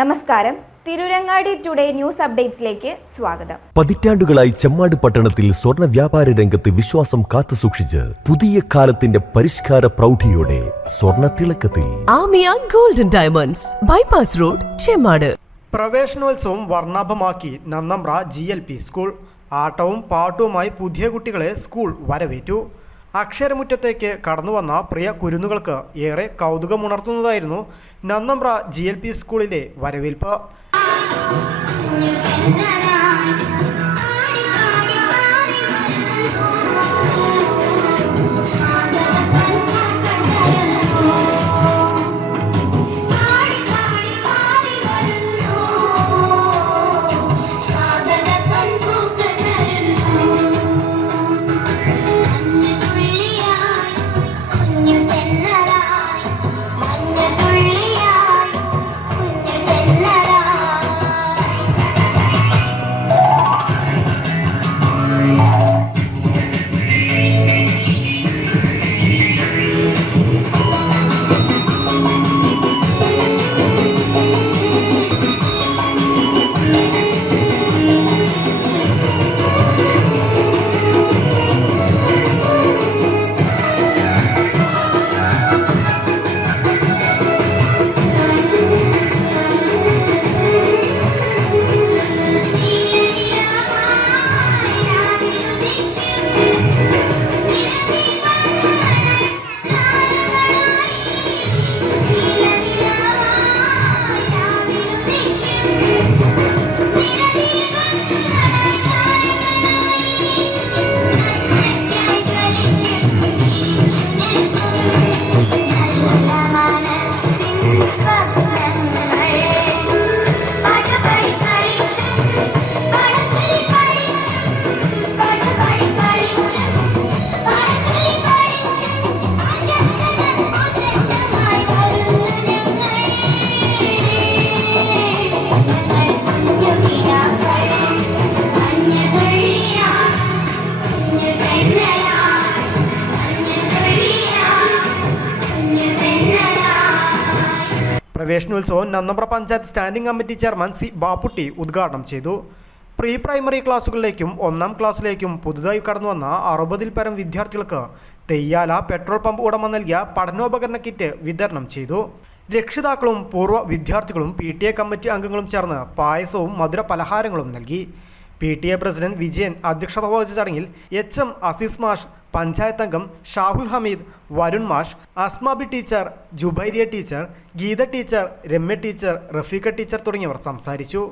നമസ്കാരം. Tirurangadi today news അപ്ഡേറ്റ്സിലേക്ക് സ്വാഗതം. പതിറ്റാണ്ടുകളായി ചെമ്മാട് പട്ടണത്തിൽ സ്വർണ്ണ വ്യാപാര രംഗത്ത് വിശ്വാസം കാത്തുസൂക്ഷിച്ച് പുതിയ കാലത്തിന്റെ പരിഷ്കാര പ്രൗഢിയോടെ സ്വർണ്ണ തിളക്കത്തിൽ Aamiya golden diamonds, bypass road, Chemmad. പ്രവേശനോത്സവം വർണ്ണാഭമാക്കി നന്നമ്പ്ര GLP സ്കൂൾ. ആട്ടവും പാട്ടുവുമായി പുതിയ കുട്ടികളെ സ്കൂൾ വരവേറ്റു. അക്ഷരമുറ്റത്തേക്ക് കടന്നുവന്ന പ്രിയ കുരുന്നുകൾക്ക് ഏറെ കൗതുകമുണർത്തുന്നതായിരുന്നു നന്നമ്പ്ര GLP സ്കൂളിലെ വരവേൽപ്പ്. പ്രവേശനോത്സവം Nannambra panchayat standing committee chairman C. Bapputty ഉദ്ഘാടനം ചെയ്തു. പ്രീ പ്രൈമറി ക്ലാസുകളിലേക്കും 1ാം ക്ലാസ്സിലേക്കും പുതുതായി കടന്നുവന്ന 60-ൽ പരം വിദ്യാർത്ഥികൾക്ക് തെയ്യാല പെട്രോൾ പമ്പ് ഉടമ നൽകിയ പഠനോപകരണ കിറ്റ് വിതരണം ചെയ്തു. രക്ഷിതാക്കളും പൂർവ്വ വിദ്യാർത്ഥികളും PTA കമ്മിറ്റി അംഗങ്ങളും ചേർന്ന് പായസവും മധുര പലഹാരങ്ങളും നൽകി. PTA പ്രസിഡന്റ് വിജയൻ അധ്യക്ഷത വഹിച്ച ചടങ്ങിൽ HM അസീസ് മാഷ്, പഞ്ചായത്ത് അംഗം ഷാഹുൽ ഹമീദ്, വരുൺ മാഷ്, Asmabi teacher, Jubairiya teacher, Geetha teacher, Ramya teacher, Rafeeqa teacher തുടങ്ങിയവർ സംസാരിച്ചു.